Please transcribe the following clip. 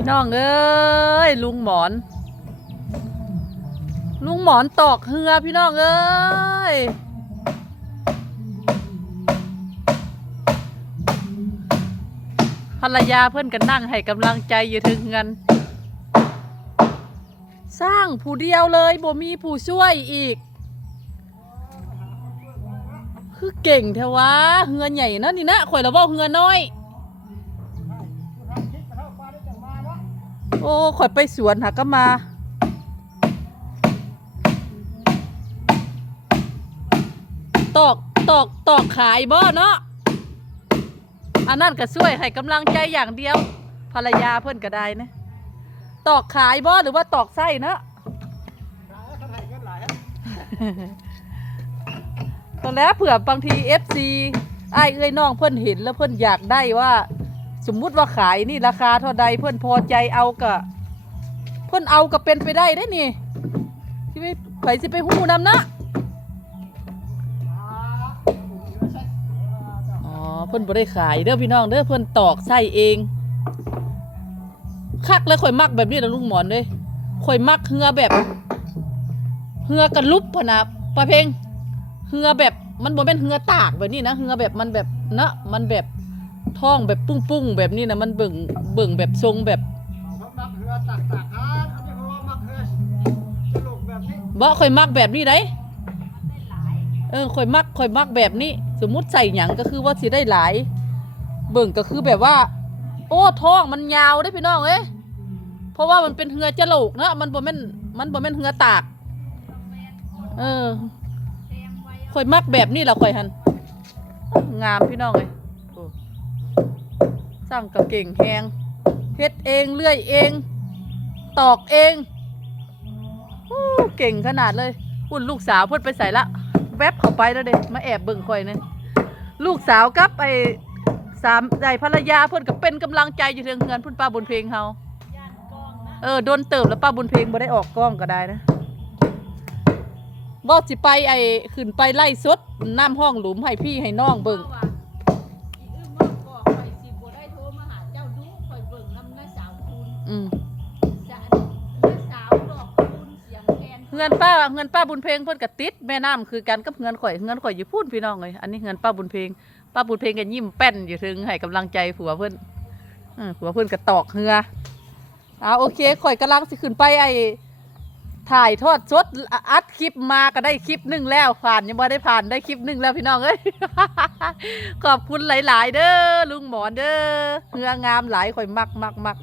พี่น้องเอ้ยลุงหมอน ลุงหมอนตอกเหือพี่น้องเอ้ยภรรยาเพื่อนกันนั่งให้กำลังใจอยู่ถึงเงินสร้างผู้เดียวเลยบ่มีผู้ช่วยอีก คือเก่งแท้วะเฮือใหญ่นะนี่นะข่อยละเว่าเฮือน้อย โอ้ข่อยไปสวนหาก็มา ตอกตอกตอกขายบ่เนาะอันนั้นก็ช่วยให้กำลังใจอย่างเดียว ภรรยาเพิ่อนก็ได้นะ ตอกขายบ่หรือว่าตอกไส้เนาะตอนแล้วเผื่อบางที FC ไอ้ายเอ้ยน้องเพิ่อนเห็นแล้วเพิ่อนอยากได้ว่า สมมุติว่าขายนี่ราคาเท่าใดเพิ่อนพอใจเอากะเพิ่อนเอาก็เป็นไปได้ได้นี่ที่ไม่ไผสิไปหู้นำนะอ๋อเพิ่อนบ่ได้ขายเด้อพี่น้องเด้อเพิ่อนตอกไส้เอง คักแล้วข่อยมักแบบนี้นะลุงหมอนเด้ยข่อยมักเหือแบบเหือกระลุบพนะปลาเพ่งเหือแบบมันบ่แม่นเหือตากแบบนี้นะเหือแบบมันแบบเนาะมันแบบ ท้องแบบปุ้งๆแบบนี้นะมันเบิ่งเบิ่งแบบทรงแบบมักเรือตักตักฮานอันนี้เพราะว่ามักเรือจะลงแบบนี้บ่ข่อยมักแบบนี้ได้เออข่อยมักข่อยมักแบบนี้ สมมุติใส่หยังก็คือว่าสิได้หลาย เบิ่งก็คือแบบว่า โอ้ท้องมันยาวได้อพี่น้องเอ้ยเพราะว่ามันเป็นเหือจะโหลกเนาะมันบ่แม่นมันบ่แม่นเหือตาก เออข่อยมักแบบนี้ล่ะข่อยหันงามพี่น้องเอ้ยโอ้ สร้างก็เก่งแฮงเฮ็ดเองเลื่อยเอง ตอกเองโอ้เก่งขนาดเลยพุ่นลูกสาวเพุ่นไปใส่ละ แวบเข้าไปแล้วเด็มาแอบเบิ่งข่อยเนี่ยลูกสาวกับไอ้สามไอ้ภรรยาเพิ่นก็เป็นกำลังใจอยู่เทิงเฮือนพุ่นป้าบุญเพลงเฮาเออโดนเติบแล้วป้าบุญเพลงบ่ได้ออกกล้องก็ได้นะบ่สิไปไอ้ขึ้นไปไล่สดน้ำห้องหลุมให้พี่ให้น้องเบิ่ง สียงแคนป้าเฮือนป้าบุญเพลงเพิ่นก็ติดแม่น้ำคือกันกับเฮือนข่อยเฮือนข่อยอยู่พูนพี่น้องเลยอันนี้เฮือนป้าบุญเพลงป้าบุญเพลงก็ยิ้มแป้นอยู่ถึงให้กำลังใจผัวเพิ่นเออผัวเพิ่นก็ตอกเฮือเอาโอเคข่อยกำลังสิขึ้นไปไอ้ถ่ายทอดสดอัดคลิปมาก็ได้คลิปหนึงแล้วผ่านยังบ่ได้ผ่านได้คลิปหนึงแล้วพี่น้องเอ้ยขอบคุณหลาย ๆ เด้อลุงหมอนเด้อเฮืองามหลายข่อยมักมักมัก